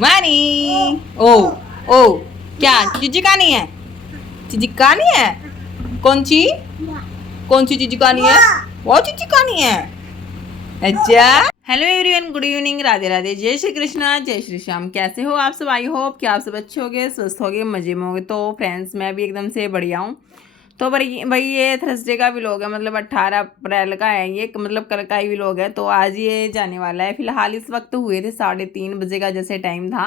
वानी। ओ ओ क्या चीजी कहानी है? चीजी कहानी है? कौन सी? कौन सी चीजी कहानी है? वो चीजी कहानी है। अच्छा। Hello everyone, good evening, Radhe Radhe, जय श्री कृष्णा, जय श्री श्याम। कैसे हो आप सब? आई होप कि आप सब अच्छे होगे, स्वस्थ होगे, मजे में होगे। तो फ्रेंड्स, मैं भी एकदम से बढ़िया हूँ। तो भाई ये थर्सडे का व्लॉग है, मतलब 18 अप्रैल का है ये, मतलब कल का ही व्लॉग है। तो आज ये जाने वाला है। फिलहाल इस वक्त हुए थे 3:30 बजे का जैसे टाइम था,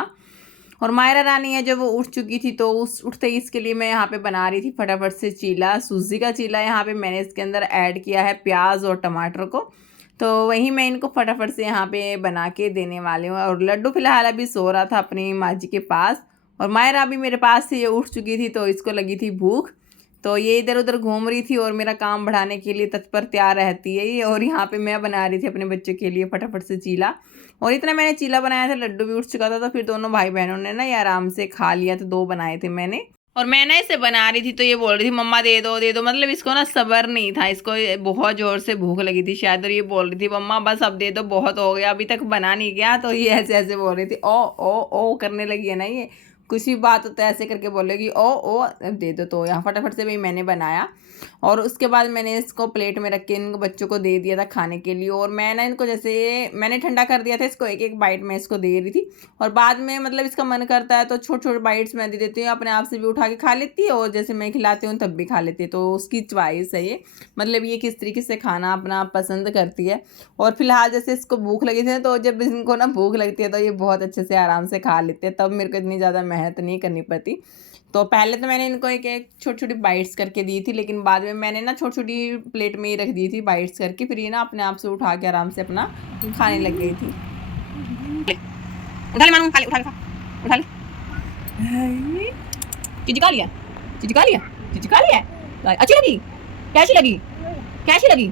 और मायरा रानी है जब वो उठ चुकी थी, तो उस उठते ही इसके लिए मैं यहाँ पे बना रही थी फटाफट से चीला, सूजी का चीला। यहाँ पे मैंने इसके अंदर ऐड किया है प्याज और टमाटर को, तो वही मैं इनको फटाफट से यहाँ पे बना के देने वाली हूँ। और लड्डू फिलहाल अभी सो रहा था अपनी माँ जी के पास, और मायरा अभी मेरे पास से ये उठ चुकी थी, तो इसको लगी थी भूख, तो ये इधर उधर घूम रही थी और मेरा काम बढ़ाने के लिए तत्पर तैयार रहती है ये। और यहाँ पे मैं बना रही थी अपने बच्चे के लिए फटाफट से चीला, और इतना मैंने चीला बनाया था, लड्डू भी उठ चुका था, तो फिर दोनों भाई बहनों ने ना ये आराम से खा लिया। तो 2 बनाए थे मैंने, और मैं ना इसे बना रही थी तो ये बोल रही थी मम्मा दे दो दे दो, मतलब इसको ना सब्र नहीं था, इसको बहुत जोर से भूख लगी थी शायद, और ये बोल रही थी मम्मा बस अब दे दो, बहुत हो गया, अभी तक बना नहीं गया। तो ये ऐसे ऐसे बोल रही थी, ओ करने लगी है ना ये, कुछ भी बात होता है ऐसे करके बोलेगी ओ अब दे दो। तो यहाँ फटाफट से भी मैंने बनाया, और उसके बाद मैंने इसको प्लेट में रख के इन बच्चों को दे दिया था खाने के लिए। और मैं ना इनको जैसे मैंने ठंडा कर दिया था इसको, एक एक बाइट में इसको दे रही थी, और बाद में मतलब इसका मन करता है तो छोटे छोटे बाइट्स मैं दे देती हूँ, अपने आप से भी उठा के खा लेती है, और जैसे मैं खिलाती हूँ तब भी खा लेती है। तो उसकी च्वाइस है ये, मतलब ये किस तरीके से खाना अपना पसंद करती है। और फिलहाल जैसे इसको भूख लगी थी, तो जब इनको ना भूख लगती है तो ये बहुत अच्छे से आराम से खा लेते हैं, तब मेरे को इतनी ज़्यादा मेहनत नहीं करनी पड़ती। तो पहले तो मैंने इनको एक एक छोटी छोटी बाइट्स करके दी थी, लेकिन बाद में मैंने ना छोटी छोटी प्लेट में ही रख दी थी बाइट्स करके, फिर ये ना अपने आप से उठा के आराम से अपना खाने लग गई थी। उठा ले मानू, उठा ले, उठा ले। चीज़ खा लिया, चीज़ खा लिया, चीज़ खा लिया। अच्छी लगी? कैसी लगी? कैसी लगी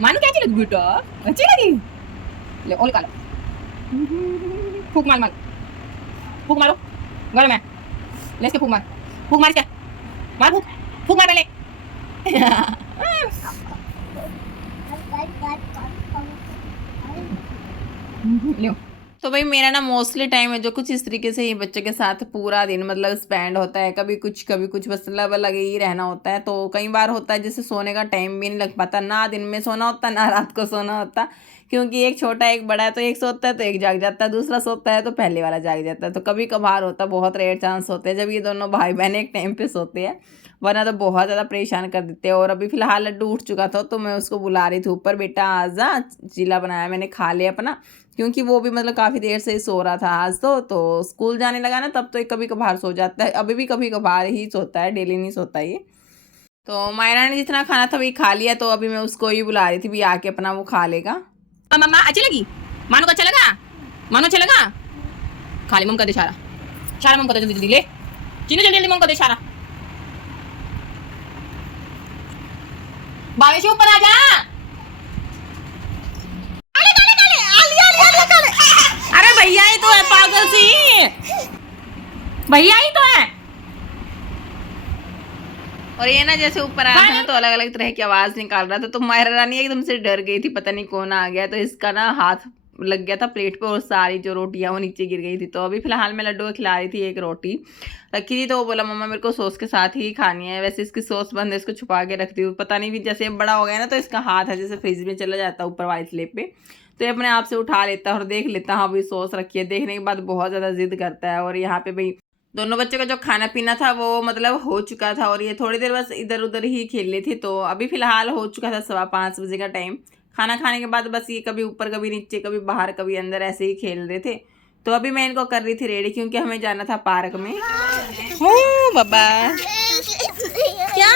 मानू? कैसी लगी बेटा? अच्छी लगी? ले ओल खा लो, फूक मार मार, फूक मारो गले में, ले इसके फूक मार, फूक मार इसके, मार फूक, फूक मार पहले। लो। तो भाई मेरा ना मोस्टली टाइम है जो कुछ इस तरीके से ही बच्चे के साथ पूरा दिन मतलब स्पेंड होता है, कभी कुछ बस लगे ही रहना होता है। तो कई बार होता है जैसे सोने का टाइम भी नहीं लग पाता, ना दिन में सोना होता ना रात को सोना होता, क्योंकि एक छोटा एक बड़ा है, तो एक सोता है तो एक जाग जाता है, दूसरा सोता है तो पहले वाला जाग जाता है। तो कभी कभार होता है, बहुत रेयर चांस होते हैं जब ये दोनों भाई बहन एक टाइम पे सोते हैं, वरना तो बहुत ज़्यादा परेशान कर देते हैं। और अभी फिलहाल लड्डू उठ चुका था, तो मैं उसको बुला रही थी ऊपर, बेटा आजा, चीला बनाया मैंने, खा लिया अपना, क्योंकि वो भी मतलब काफ़ी देर से सो रहा था आज। तो स्कूल जाने लगा ना तब तो कभी कभार सो जाता है, अभी भी कभी कभार ही सोता है, डेली नहीं सोता ये। तो मायरा ने जितना खाना था वही खा लिया, तो अभी मैं उसको ही बुला रही थी भी आके अपना वो खा लेगा। मम्मा अच्छी लगी? मानो को अच्छा लगा? मानो अच्छा लगा? खा ले, मम कर दे इशारा, इशारा मम कर दे, जल्दी जल्दी ले, चीनी जल्दी जल्दी मम कर दे इशारा, बारिश ऊपर आ जा। अरे भैया ही तो है पागल सी, भैया ही तो है। और ये ना जैसे ऊपर आया था ना तो अलग अलग तरह की आवाज निकाल रहा था, तो मायरा रानी एकदम से डर गई थी, पता नहीं कौन आ गया, तो इसका ना हाथ लग गया था प्लेट पे, और सारी जो रोटियां वो नीचे गिर गई थी। तो अभी फिलहाल मैं लड्डू को खिला रही थी, एक रोटी रखी थी, तो वो बोला मम्मा मेरे को सॉस के साथ ही खानी है, वैसे इसकी सॉस बंद है, इसको छुपा के रखती हूँ, पता नहीं भी जैसे बड़ा हो गया ना तो इसका हाथ है जैसे फ्रिज में चला जाता है ऊपर वाली स्लेब पे, तो ये अपने आप से उठा लेता है और देख लेता है हाँ भाई सॉस रखी है, देखने के बाद बहुत ज़्यादा जिद करता है। और यहाँ पे भाई दोनों बच्चों का जो खाना पीना था वो मतलब हो चुका था, और ये थोड़ी देर बस इधर उधर ही खेल रही थी। तो अभी फिलहाल हो चुका था 5:15 बजे का टाइम, खाना खाने के बाद बस ये कभी ऊपर कभी नीचे कभी बाहर कभी अंदर ऐसे ही खेल रहे थे। तो अभी मैं इनको कर रही थी रेडी, क्योंकि हमें जाना था पार्क में। ओ बाबा क्या,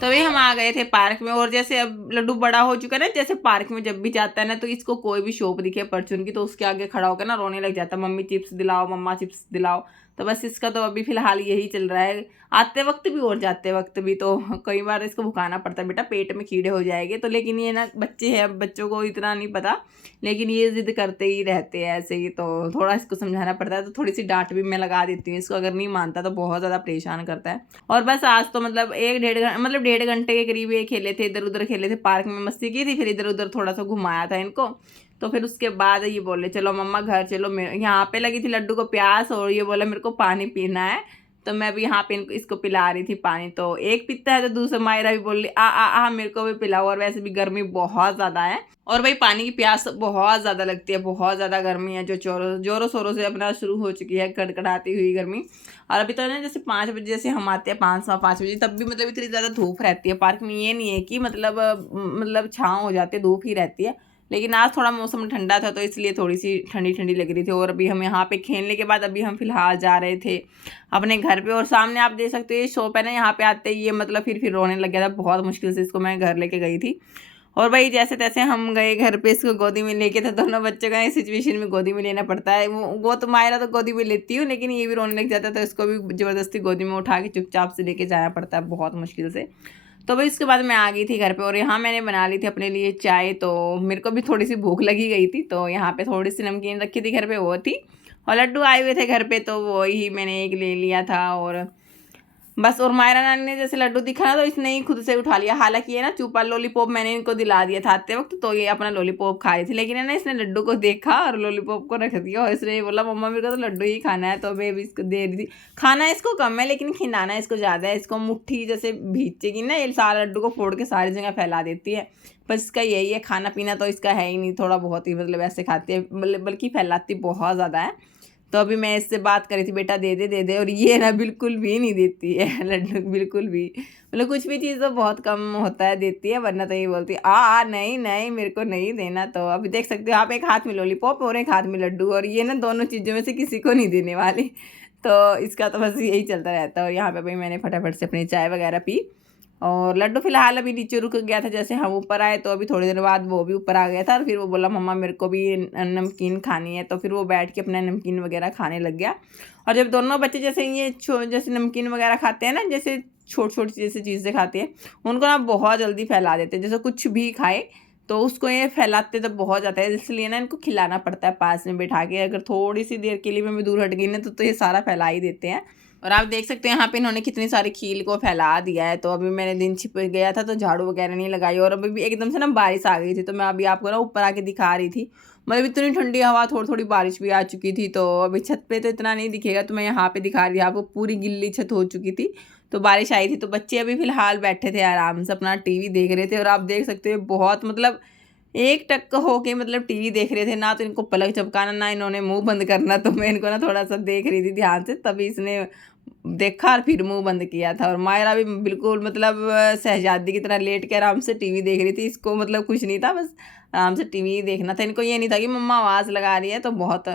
तो अभी हम आ गए थे पार्क में, और जैसे अब लड्डू बड़ा हो चुका है ना, जैसे पार्क में जब भी जाता है ना तो इसको कोई भी शॉप दिखे परचून की तो उसके आगे खड़ा होकर ना रोने लग जाता है, मम्मी चिप्स दिलाओ, मम्मा चिप्स दिलाओ। तो बस इसका तो अभी फिलहाल यही चल रहा है, आते वक्त भी और जाते वक्त भी। तो कई बार इसको भुकाना पड़ता है, बेटा पेट में कीड़े हो जाएंगे, तो लेकिन ये ना बच्चे हैं, अब बच्चों को इतना नहीं पता, लेकिन ये जिद करते ही रहते हैं ऐसे ही, तो थोड़ा इसको समझाना पड़ता है। तो थोड़ी सी डांट भी मैं लगा देती हूँ इसको, अगर नहीं मानता तो बहुत ज़्यादा परेशान करता है। और बस आज तो मतलब 1-1.5 घंटे के करीब ये खेले थे, इधर उधर खेले थे, पार्क में मस्ती की थी, फिर इधर उधर थोड़ा सा घुमाया था इनको, तो फिर उसके बाद ये बोले चलो मम्मा घर चलो। यहाँ पे लगी थी लड्डू को प्यास और ये बोला मेरे को पानी पीना है, तो मैं भी यहाँ पे इसको पिला रही थी पानी। तो एक पीता है तो दूसरा मायरा भी बोल रही आ मेरे को भी पिलाओ। और वैसे भी गर्मी बहुत ज़्यादा है और भाई पानी की प्यास बहुत ज़्यादा लगती है, बहुत ज़्यादा गर्मी है जो जोरों शोरों से अपना शुरू हो चुकी है, कड़कड़ाती हुई गर्मी। और अभी तो ना जैसे 5 बजे जैसे हम आते हैं 5 बजे, तब भी मतलब इतनी ज़्यादा धूप रहती है पार्क में। ये नहीं है कि मतलब छाँव हो जाती है, धूप ही रहती है। लेकिन आज थोड़ा मौसम ठंडा था तो इसलिए थोड़ी सी ठंडी ठंडी लग रही थी। और अभी हम यहाँ पे खेलने के बाद अभी हम फिलहाल जा रहे थे अपने घर पे। और सामने आप देख सकते हो ये शॉप है ना, यहाँ पे आते ही ये मतलब फिर रोने लग गया था। बहुत मुश्किल से इसको मैं घर लेके गई थी। और भाई जैसे तैसे हम गए घर पे, इसको गोदी में लेके। तो दोनों बच्चों का इस सिचुएशन में गोदी में लेना पड़ता है। वो तो मायरा तो गोदी में लेती हूँ, लेकिन ये भी रोने लग जाता है तो इसको भी ज़बरदस्ती गोदी में उठा के चुपचाप से लेके जाना पड़ता है बहुत मुश्किल से। तो भाई उसके बाद मैं आ गई थी घर पे और यहाँ मैंने बना ली थी अपने लिए चाय। तो मेरे को भी थोड़ी सी भूख लगी गई थी, तो यहाँ पे थोड़ी सी नमकीन रखी थी घर पे, वो थी। और लड्डू आए हुए थे घर पे तो वो ही मैंने एक ले लिया था। और बस और मायरा नानी ने जैसे लड्डू दिखा ना तो इसने ही खुद से उठा लिया। हालांकि ये ना चूपा लॉलीपॉप मैंने इनको दिला दिया था आते वक्त, तो ये अपना लॉलीपॉप खा रही थी। लेकिन है ना इसने लड्डू को देखा और लॉलीपॉप को रख दिया और इसने बोला मम्मा मेरे को तो लड्डू ही खाना है। तो अभी इसको दे दी थी। खाना इसको कम है लेकिन खिलाना इसको ज़्यादा है। इसको मुट्ठी जैसे भींचेगी ना ये सारा लड्डू को फोड़ के सारी जगह फैला देती है। बस इसका यही है, खाना पीना तो इसका है ही नहीं, थोड़ा बहुत ही मतलब ऐसे खाती है, बल्कि फैलाती बहुत ज़्यादा है। तो अभी मैं इससे बात करी थी बेटा दे दे, और ये ना बिल्कुल भी नहीं देती है लड्डू, बिल्कुल भी। मतलब कुछ भी चीज़ तो बहुत कम होता है देती है, वरना तो ये बोलती है नहीं नहीं मेरे को नहीं देना। तो अभी देख सकते हो आप, एक हाथ में लॉलीपॉप और एक हाथ में लड्डू, और ये ना दोनों चीज़ों में से किसी को नहीं देने वाली। तो इसका तो बस यही चलता रहता है। और यहाँ पे भाई मैंने फटाफट से अपनी चाय वगैरह पी। और लड्डू फिलहाल अभी नीचे रुक गया था, जैसे हम ऊपर आए तो अभी थोड़ी देर बाद वो भी ऊपर आ गया था। और फिर वो बोला मम्मा मेरे को भी नमकीन खानी है, तो फिर वो बैठ के अपना नमकीन वगैरह खाने लग गया। और जब दोनों बच्चे जैसे ये जैसे नमकीन वगैरह खाते हैं ना, जैसे छोटी छोटी जैसे चीज़ें खाते हैं, उनको ना बहुत जल्दी फैला देते हैं। जैसे कुछ भी खाए तो उसको ये फैलाते तो बहुत ज़्यादा है, इसलिए ना इनको खिलाना पड़ता है पास में बैठा के। अगर थोड़ी सी देर के लिए मैं दूर हट गई ना तो ये सारा फैला ही देते हैं। और आप देख सकते हैं यहाँ पे इन्होंने कितनी सारी खील को फैला दिया है। तो अभी मैंने दिन छिप गया था तो झाड़ू वगैरह नहीं लगाई, और अभी भी एकदम से ना बारिश आ गई थी। तो मैं अभी आपको ना ऊपर आके दिखा रही थी, मतलब इतनी ठंडी हवा, थोड़ी थोड़ी बारिश भी आ चुकी थी। तो अभी छत पे तो इतना नहीं दिखेगा, तो मैं यहाँ पे दिखा रही हूँ आपको, पूरी गिल्ली छत हो चुकी थी। तो बारिश आई थी तो बच्चे अभी फिलहाल बैठे थे आराम से अपना टीवी देख रहे थे। और आप देख सकते हो बहुत मतलब एक टक होके मतलब टीवी देख रहे थे ना, तो इनको पलक झपकाना ना इन्होंने मुंह बंद करना। तो मैं इनको ना थोड़ा सा देख रही थी ध्यान से, तभी इसने देखा और फिर मुंह बंद किया था। और मायरा भी बिल्कुल मतलब शहजादी की तरह लेट के आराम से टीवी देख रही थी। इसको मतलब कुछ नहीं था, बस आराम से टीवी देखना था। इनको ये नहीं था कि मम्मा आवाज़ लगा रही है। तो बहुत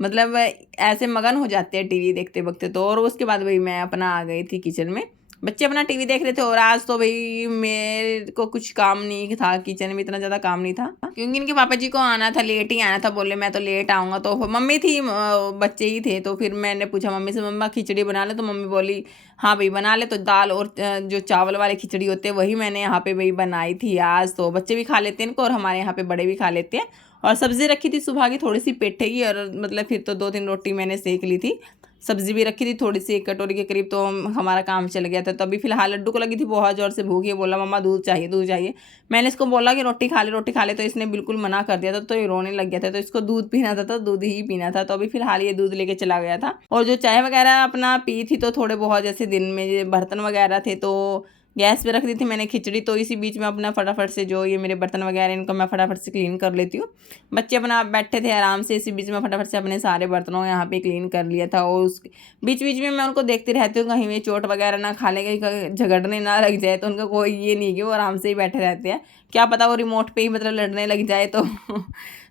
मतलब ऐसे मगन हो जाते हैं टीवी देखते वक्त। तो और उसके बाद भाई मैं अपना आ गई थी किचन में, बच्चे अपना टीवी देख रहे थे। और आज तो भाई मेरे को कुछ काम नहीं था, किचन में इतना ज़्यादा काम नहीं था, क्योंकि इनके पापा जी को आना था, लेट ही आना था। बोले मैं तो लेट आऊँगा। तो मम्मी थी, बच्चे ही थे। तो फिर मैंने पूछा मम्मी से मम्मा खिचड़ी बना ले, तो मम्मी बोली हाँ भाई बना ले। तो दाल और जो चावल वाले खिचड़ी होते हैं वही मैंने यहाँ पे भाई बनाई थी आज। तो बच्चे भी खा लेते हैं इनको, और हमारे यहाँ पे बड़े भी खा लेते हैं। और सब्ज़ी रखी थी सुबह की थोड़ी सी पेठे की, और मतलब फिर तो 2-3 रोटी मैंने सेक ली थी। सब्ज़ी भी रखी थी थोड़ी सी, 1 कटोरी के करीब। तो हमारा काम चल गया था। तो अभी फिलहाल लड्डू को लगी थी बहुत ज़ोर से भूख, ये बोला मम्मा दूध चाहिए दूध चाहिए। मैंने इसको बोला कि रोटी खा ले, तो इसने बिल्कुल मना कर दिया था। तो ये रोने लग गया था। तो इसको दूध पीना था तो दूध ही पीना था। तो अभी फिलहाल ये दूध लेके चला गया था। और जो चाय वगैरह अपना पी थी, तो थोड़े बहुत जैसे दिन में बर्तन वगैरह थे तो गैस पे रख दी थी मैंने खिचड़ी। तो इसी बीच में अपना फटाफट से जो ये मेरे बर्तन वगैरह इनको मैं फटाफट से क्लीन कर लेती हूँ। बच्चे अपना बैठे थे आराम से, इसी बीच में फटाफट से अपने सारे बर्तनों यहाँ पे क्लीन कर लिया था। और उस बीच बीच में मैं उनको देखती रहती हूँ कहीं वे चोट वगैरह ना खा ले, कहीं झगड़ने ना लग जाए। तो उनका कोई ये नहीं कि वो आराम से ही बैठे रहते हैं, क्या पता वो रिमोट पर ही मतलब लड़ने लग जाए।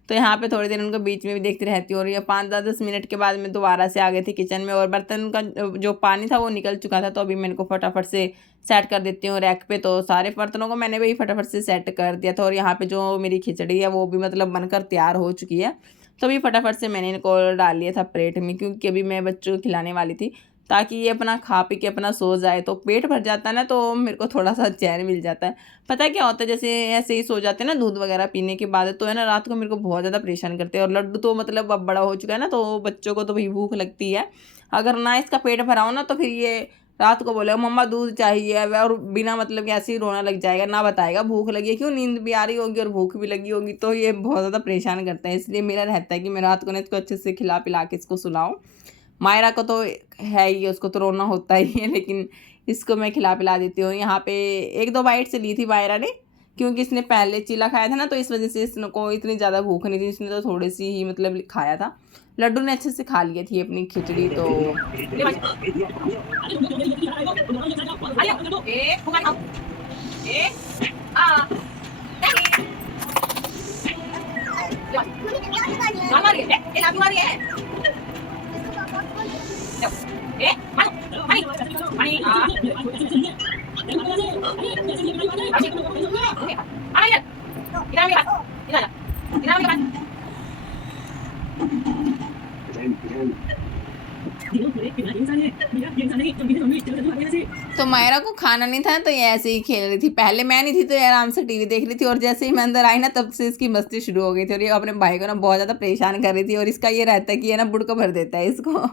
तो यहाँ पे थोड़ी देर उनको बीच में भी देखती रहती हूँ। और ये 5-10 मिनट के बाद मैं दोबारा से आ गई थी किचन में, और बर्तन का जो पानी था वो निकल चुका था। तो अभी मैं इनको फटाफट से सेट कर देती हूँ रैक पे। तो सारे बर्तनों को मैंने भी फटाफट से सेट कर दिया था। और यहाँ पे जो मेरी खिचड़ी है वो भी मतलब बनकर तैयार हो चुकी है। तो अभी फटाफट से मैंने इनको डाल लिया था प्लेट में, क्योंकि अभी मैं बच्चों को खिलाने वाली थी, ताकि ये अपना खा पी के अपना सो जाए। तो पेट भर जाता है ना, तो मेरे को थोड़ा सा चैन मिल जाता है। पता है क्या होता है, जैसे ऐसे ही सो जाते हैं ना दूध वगैरह पीने के बाद, तो है ना रात को मेरे को बहुत ज़्यादा परेशान करते हैं। और लड्डू तो मतलब अब बड़ा हो चुका है ना, तो बच्चों को तो भाई भूख लगती है। अगर ना इसका पेट भरा हो ना, तो फिर ये रात को बोलेगा मम्मा दूध चाहिए, और बिना मतलब के ऐसे ही रोना लग जाएगा, ना बताएगा भूख लगी है क्यों, नींद भी आ रही होगी और भूख भी लगी होगी, तो ये बहुत ज़्यादा परेशान करता है। इसलिए मेरा रहता है कि मैं रात को ना इसको अच्छे से खिला पिला के इसको सुलाऊँ। मायरा को तो है ही, उसको तो रोना होता ही है, लेकिन इसको मैं खिला पिला देती हूँ। यहाँ पे 1-2 बाइट से ली थी मायरा ने, क्योंकि इसने पहले चीला खाया था ना, तो इस वजह से इसको इतनी ज़्यादा भूख नहीं थी, इसने तो थोड़ी सी ही मतलब खाया था। लड्डू ने अच्छे से खा लिया थी अपनी खिचड़ी। तो तो मायरा को खाना नहीं था, तो ये ऐसे ही खेल रही थी। पहले मैं नहीं थी तो ये आराम से टीवी देख रही थी, और जैसे ही मैं अंदर आई ना, तब से इसकी मस्ती शुरू हो गई थी, और ये अपने भाई को ना बहुत ज़्यादा परेशान कर रही थी। और इसका ये रहता है कि ये ना बुड़का भर देता है इसको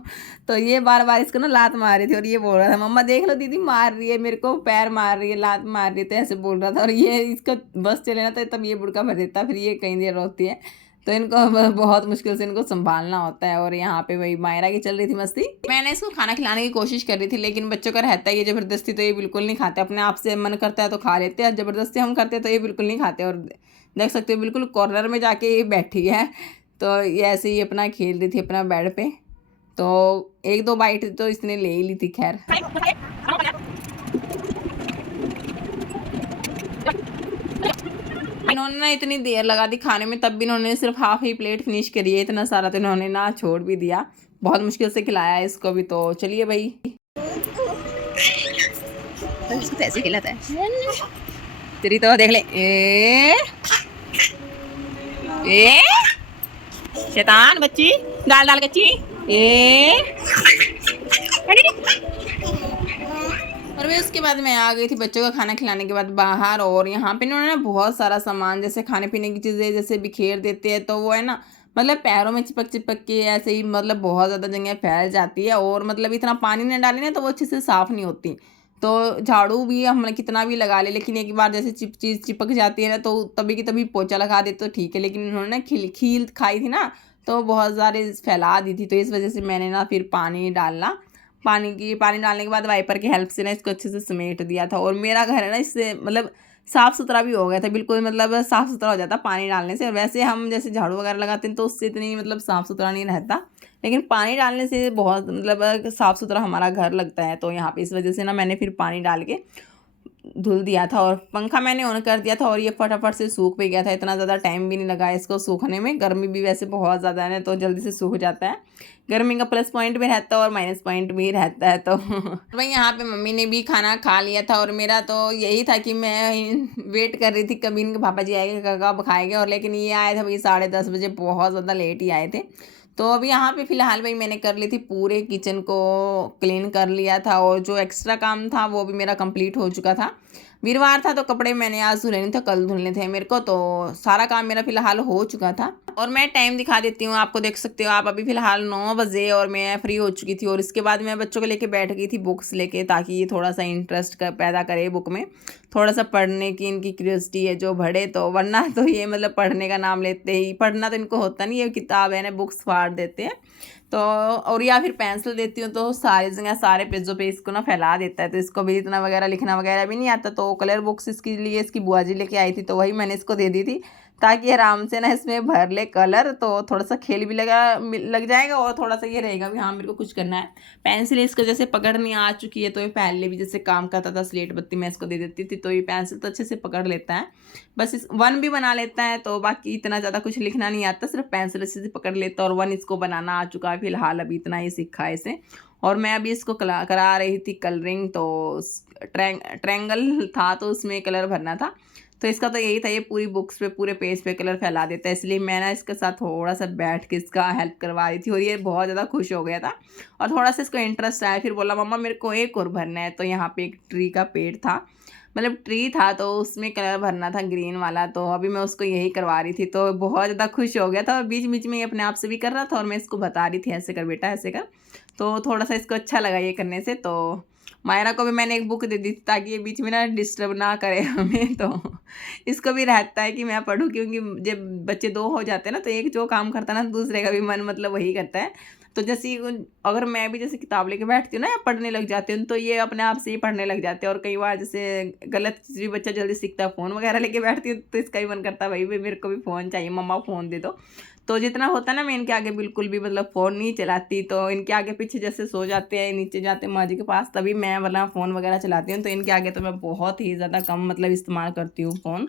तो ये बार बार इसको ना लात मार रही थी, और ये बोल रहा था मम्मा देख लो दीदी मार रही है मेरे को, पैर मार रही है, लात मार रही है, तो ऐसे बोल रहा था। और ये इसका बस चले ना, तो तब ये बुड़का भर देता, फिर ये कहीं देर रोती है। तो इनको बहुत मुश्किल से इनको संभालना होता है। और यहाँ पे वही मायरा की चल रही थी मस्ती। मैंने इसको खाना खिलाने की कोशिश कर रही थी, लेकिन बच्चों का रहता है ये ज़बरदस्ती, तो ये बिल्कुल नहीं खाते। अपने आप से मन करता है तो खा लेते हैं, ज़बरदस्ती हम करते हैं तो ये बिल्कुल नहीं खाते। और देख सकते हो बिल्कुल कॉर्नर में जाके ये बैठी है। तो ये ऐसे ही अपना खेल रही थी अपना बेड पे। तो 1-2 बाइट तो इसने ले ही ली थी खैर। इन्होंने ना इतनी देर लगा दी खाने में, तब भी इन्होंने सिर्फ हाफ ही प्लेट फिनिश करी है। इतना सारा तो इन्होंने ना छोड़ भी दिया, बहुत मुश्किल से खिलाया है इसको भी। तो चलिए भाई, तो इसको कैसे खिलाता है तेरी तो देख ले। ए शैतान बच्ची, डाल डाल कच्ची। और फिर उसके बाद मैं आ गई थी बच्चों का खाना खिलाने के बाद बाहर। और यहाँ पे इन्होंने ना बहुत सारा सामान, जैसे खाने पीने की चीज़ें जैसे बिखेर देते हैं, तो वो है ना मतलब पैरों में चिपक चिपक के ऐसे ही मतलब बहुत ज़्यादा जगह फैल जाती है। और मतलब इतना पानी न डालें ना तो वो अच्छे से साफ़ नहीं होती। तो झाड़ू भी हम कितना भी लगा ले, लेकिन एक बार जैसे चीज़ चिपक जाती है ना, तो तभी की तभी पोछा लगा दे तो ठीक है। लेकिन इन्होंने ना खील खाई थी ना, तो बहुत सारे फैला दी थी। तो इस वजह से मैंने ना फिर पानी डालने के बाद वाइपर की हेल्प से ना इसको अच्छे से समेट दिया था। और मेरा घर है ना इससे मतलब साफ़ सुथरा भी हो गया था, बिल्कुल मतलब साफ़ सुथरा हो जाता पानी डालने से। वैसे हम जैसे झाड़ू वगैरह लगाते हैं तो उससे इतनी मतलब साफ़ सुथरा नहीं रहता, लेकिन पानी डालने से बहुत मतलब साफ़ सुथरा हमारा घर लगता है। तो यहाँ पे इस वजह से ना मैंने फिर पानी डाल के धुल दिया था, और पंखा मैंने ऑन कर दिया था, और ये फटाफट से सूख भी गया था। इतना ज़्यादा टाइम भी नहीं लगा इसको सूखने में। गर्मी भी वैसे बहुत ज़्यादा है तो जल्दी से सूख जाता है। गर्मी का प्लस पॉइंट भी रहता है और माइनस पॉइंट भी रहता है। तो भाई यहाँ पे मम्मी ने भी खाना खा लिया था, और मेरा तो यही था कि मैं वेट कर रही थी कभी इनके पापा जी आएंगे कब खाएंगे। और लेकिन ये आए थे भाई 10:30 बजे, बहुत ज़्यादा लेट ही आए थे। तो अभी यहाँ पे फ़िलहाल भाई मैंने कर ली थी, पूरे किचन को क्लीन कर लिया था, और जो एक्स्ट्रा काम था वो भी मेरा कंप्लीट हो चुका था। वीरवार था तो कपड़े मैंने आज धुले नहीं थे, कल धुलने थे मेरे को। तो सारा काम मेरा फ़िलहाल हो चुका था। और मैं टाइम दिखा देती हूँ आपको, देख सकते हो आप, अभी फ़िलहाल 9 बजे और मैं फ्री हो चुकी थी। और इसके बाद मैं बच्चों को लेके बैठ गई थी बुक्स लेके, ताकि ये थोड़ा सा इंटरेस्ट पैदा करे बुक में, थोड़ा सा पढ़ने की इनकी क्यूरियोसिटी है जो बढ़े। तो वरना तो ये मतलब पढ़ने का नाम लेते ही, पढ़ना तो इनको होता नहीं, ये किताब है ना बुक्स फाड़ देते हैं। तो और या फिर पेंसिल देती हूँ तो सारी जगह सारे पेजों पे इसको ना फैला देता है। तो इसको भी इतना वगैरह लिखना वगैरह भी नहीं आता। तो कलर बुक्स इसके लिए इसकी बुआ जी लेके आई थी, तो वही मैंने इसको दे दी थी, ताकि आराम से ना इसमें भर ले कलर। तो थोड़ा सा खेल भी लग जाएगा, और थोड़ा सा ये रहेगा भी हाँ मेरे को कुछ करना है। पेंसिल इसको जैसे पकड़नी आ चुकी है, तो ये पहले भी जैसे काम करता था स्लेट बत्ती मैं इसको दे देती थी, तो ये पेंसिल तो अच्छे से पकड़ लेता है। बस इस 1 भी बना लेता है, तो बाकी इतना ज़्यादा कुछ लिखना नहीं आता, सिर्फ पेंसिल अच्छे से पकड़ लेता है। और 1 इसको बनाना आ चुका है फिलहाल, अभी इतना ही सीखा है इसे। और मैं अभी इसको करा रही थी कलरिंग। तो ट्रैंगल था तो उसमें कलर भरना था, तो इसका तो यही था, ये पूरी बुक्स पे पूरे पेज पे कलर फैला देता है। इसलिए मैं ना इसके साथ थोड़ा सा बैठ के इसका हेल्प करवा रही थी, और ये बहुत ज़्यादा खुश हो गया था, और थोड़ा सा इसको इंटरेस्ट आया। फिर बोला मम्मा मेरे को एक और भरना है। तो यहाँ पे एक ट्री का पेड़ था, मतलब ट्री था, तो उसमें कलर भरना था ग्रीन वाला। तो अभी मैं उसको यही करवा रही थी, तो बहुत ज़्यादा खुश हो गया था। और बीच बीच में ये अपने आप से भी कर रहा था, और मैं इसको बता रही थी ऐसे कर बेटा ऐसे कर। तो थोड़ा सा इसको अच्छा लगा ये करने से। तो मायरा को भी मैंने एक बुक दे दी ताकि ये बीच में ना डिस्टर्ब ना करे हमें। तो इसको भी रहता है कि मैं पढूँ, क्योंकि जब बच्चे दो हो जाते हैं ना तो एक जो काम करता है ना दूसरे का भी मन मतलब वही करता है। तो जैसे अगर मैं भी जैसे किताब लेके बैठती हूँ ना या पढ़ने लग जाती हूँ तो ये अपने आप से ही पढ़ने लग जाते हैं। और कई बार जैसे गलत चीज़ भी बच्चा जल्दी सीखता है, फ़ोन वगैरह लेके बैठती हूँ तो इसका ही मन करता है भाई भाई मेरे को भी फ़ोन चाहिए, मम्मा फ़ोन दे दो। तो जितना होता है ना मैं इनके आगे बिल्कुल भी मतलब फ़ोन नहीं चलाती। तो इनके आगे पीछे जैसे सो जाते हैं, नीचे जाते हैं माँ जी के पास, तभी मैं वाला फ़ोन वगैरह चलाती हूँ। तो इनके आगे तो मैं बहुत ही ज़्यादा कम मतलब इस्तेमाल करती हूँ फ़ोन।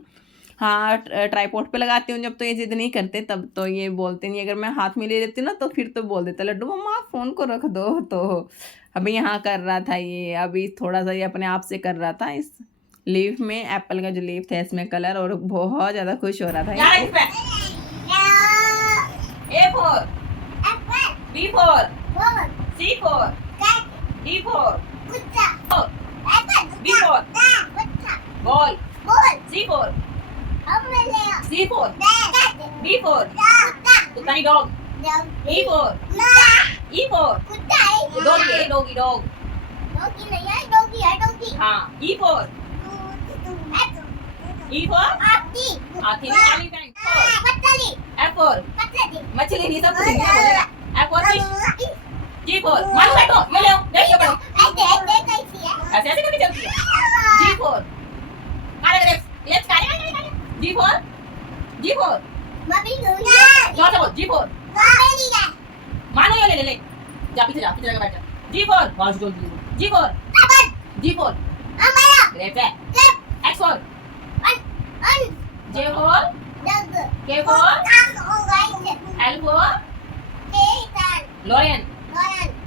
हाँ, ट्राइपॉड पे लगाती हूँ जब, तो ये ज़िद नहीं करते, तब तो ये बोलते नहीं। अगर मैं हाथ में ले लेती हूँ ना तो फिर तो बोल देता लड्डू मम्मा फ़ोन को रख दो। तो अभी यहाँ कर रहा था ये, अभी थोड़ा सा ये अपने आप से कर रहा था इस लीफ में, एप्पल का जो लीफ था इसमें कलर, और बहुत ज़्यादा खुश हो रहा था ये। A for B for C for D for B for ball, C for D for कुत्ता नहीं dog, E for doggy dog, हाँ E for हाथी नहीं, F for मछली नहीं, सब कुछ इंग्लिश में बोलेगा। F for fish, G for मानो बैठो, ये ले बैठ के पढ़ो, ऐसे ऐसे करके चलती है। G for काले लेफ्ट काले, G for जोर से बोल, G for मानो ये ले जा पीछे जाके बैठ जा। G for बस जोर G for लेफ्ट है, X for J for K for L for Lorian,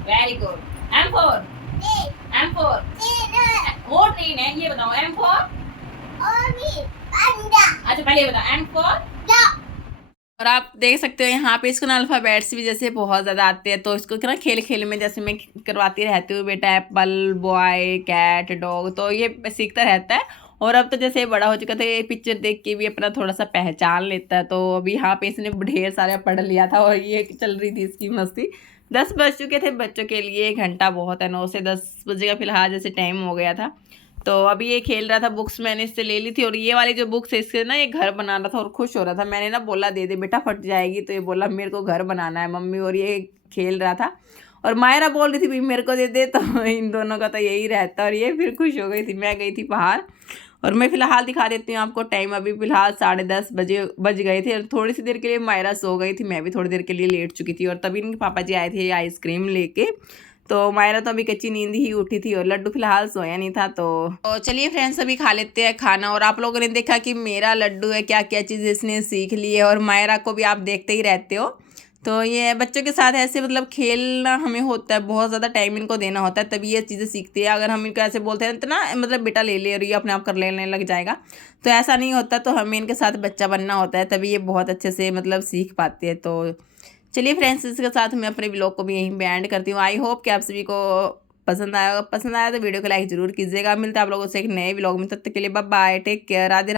very good। M for वो ट्रेन है, ये बताओ M for अच्छा पहले ये बताओ M for। और आप देख सकते हो यहाँ पे इसको ना अल्फ़ाबेट्स भी जैसे बहुत ज़्यादा आते हैं, तो इसको ना खेल खेल में जैसे मैं करवाती रहती हूँ, बेटा एप्पल, बॉय, कैट, डॉग, तो ये सीखता रहता है। और अब तो जैसे बड़ा हो चुका था, ये पिक्चर देख के भी अपना थोड़ा सा पहचान लेता है। तो अभी यहाँ पे इसने ढेर सारा पढ़ लिया था और ये चल रही थी इसकी मस्ती। 10 बज चुके थे, बच्चों के लिए 1 घंटा बहुत है, 9 से 10 बजे का फिलहाल जैसे टाइम हो गया था। तो अभी ये खेल रहा था, बुक्स मैंने इससे ले ली थी, और ये वाली जो बुक्स है इससे ना ये घर बना रहा था और खुश हो रहा था। मैंने ना बोला दे दे बेटा फट जाएगी, तो ये बोला मेरे को घर बनाना है मम्मी, और ये खेल रहा था। और मायरा बोल रही थी भाई मेरे को दे दे, तो इन दोनों का तो यही रहता। और ये फिर खुश हो गई थी। मैं गई थी बाहर, और मैं फ़िलहाल दिखा देती हूँ आपको टाइम। अभी फ़िलहाल 10:30 बज गए थे, और थोड़ी सी देर के लिए मायरा सो गई थी, मैं भी थोड़ी देर के लिए लेट चुकी थी। और तभी इनके पापा जी आए थे आइसक्रीम लेके। तो मायरा तो अभी कच्ची नींद ही उठी थी, और लड्डू फिलहाल सोया नहीं था। तो चलिए फ्रेंड्स अभी खा लेते हैं खाना। और आप लोगों ने देखा कि मेरा लड्डू है क्या क्या चीज़ इसने सीख ली है, और मायरा को भी आप देखते ही रहते हो। तो ये बच्चों के साथ ऐसे मतलब खेलना हमें होता है, बहुत ज़्यादा टाइम इनको देना होता है, तभी ये चीज़ें सीखती है। अगर हम इनको ऐसे बोलते हैं तो ना मतलब बेटा ले ले, और ये अपने आप कर लेने लग जाएगा, तो ऐसा नहीं होता। तो हमें इनके साथ बच्चा बनना होता है, तभी ये बहुत अच्छे से मतलब सीख पाते हैं। तो चलिए फ्रेंड्स इसके साथ मैं अपने ब्लॉग को भी यहीं पे एंड करती हूँ। आई होप कि आप सभी को पसंद आया तो वीडियो को लाइक ज़रूर कीजिएगा। मिलता है आप लोगों से एक नए ब्लॉग में, तब तक के लिए bye bye, take care, Radhe.